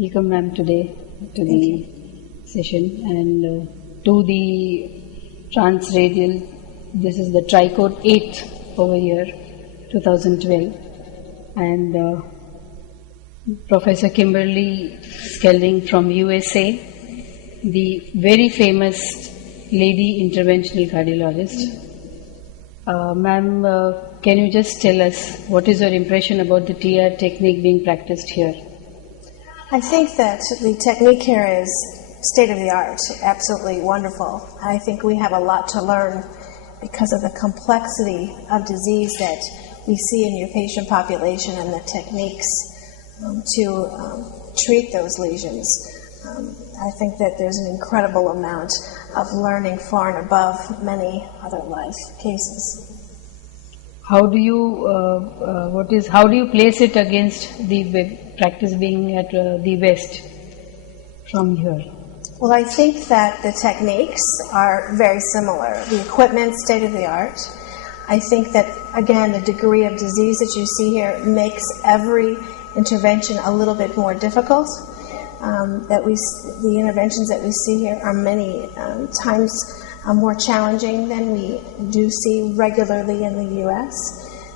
Welcome, ma'am, today to the session and to the Transradial. This is the TRICO 8th over here, 2012, and Professor Kimberly Skelding from USA, the very famous lady interventional cardiologist. Ma'am, can you just tell us what is your impression about the TR technique being practiced here? I think that the technique here is state-of-the-art, absolutely wonderful. I think we have a lot to learn because of the complexity of disease that we see in your patient population and the techniques to treat those lesions. I think that there's an incredible amount of learning far and above many other life cases. How do you how do you place it against the practice being at the West from here? Well, I think that the techniques are very similar. The equipment, state of the art. I think that, again, the degree of disease that you see here makes every intervention a little bit more difficult. The interventions that we see here are many times more challenging than we do see regularly in the U.S.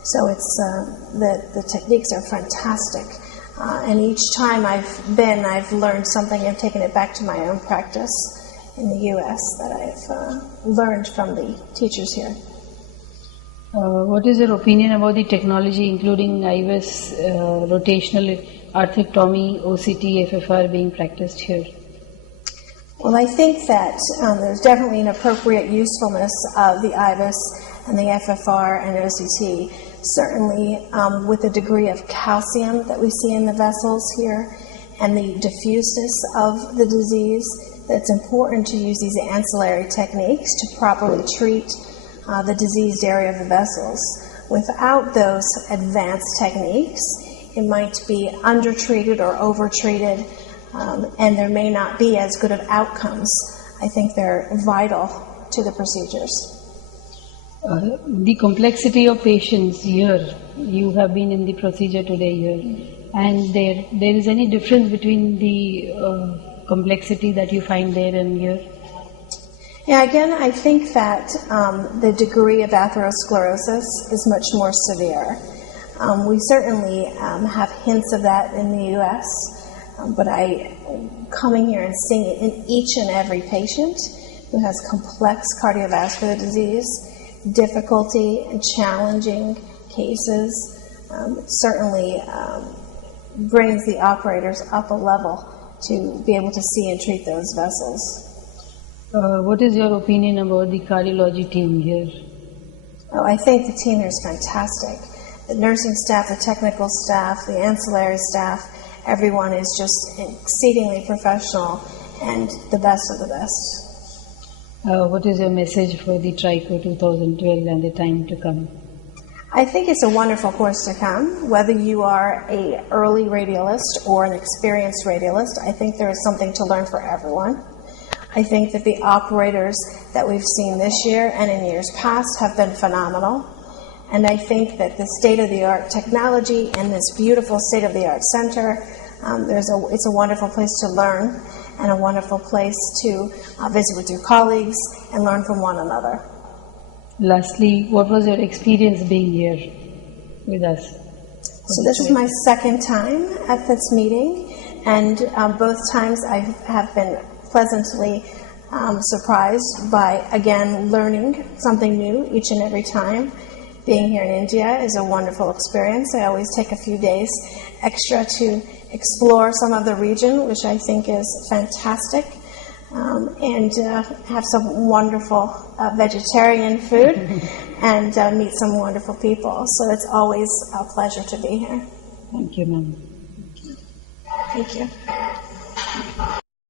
So it's the techniques are fantastic, and each time I've learned something and taken it back to my own practice in the U.S. that I've learned from the teachers here. What is your opinion about the technology, including IBIS, rotational arthrectomy, OCT, FFR being practiced here? Well, I think that there's definitely an appropriate usefulness of the IBIS and the FFR and OCT, certainly with the degree of calcium that we see in the vessels here and the diffuseness of the disease, that it's important to use these ancillary techniques to properly treat the diseased area of the vessels. Without those advanced techniques, it might be undertreated or overtreated, and there may not be as good of outcomes. I think they're vital to the procedures. The complexity of patients here, you have been in the procedure today here, and there is any difference between the complexity that you find there and here? Yeah, again, I think that the degree of atherosclerosis is much more severe. We certainly have hints of that in the U.S., but coming here and seeing it in each and every patient who has complex cardiovascular disease, difficulty and challenging cases, certainly brings the operators up a level to be able to see and treat those vessels. What is your opinion about the cardiology team here? Oh, I think the team here is fantastic. The nursing staff, the technical staff, the ancillary staff, everyone is just exceedingly professional and the best of the best. What is your message for the TRICO 2012 and the time to come? I think it's a wonderful course to come. Whether you are an early radialist or an experienced radialist, I think there is something to learn for everyone. I think that the operators that we've seen this year and in years past have been phenomenal. And I think that the state-of-the-art technology and this beautiful state-of-the-art center, it's a wonderful place to learn and a wonderful place to visit with your colleagues and learn from one another. Lastly, what was your experience being here with us? So this is my second time at this meeting, and both times I have been pleasantly surprised by, again, learning something new each and every time. Being here in India is a wonderful experience. I always take a few days extra to explore some of the region, which I think is fantastic, and have some wonderful vegetarian food and meet some wonderful people. So it's always a pleasure to be here. Thank you, ma'am. Thank you.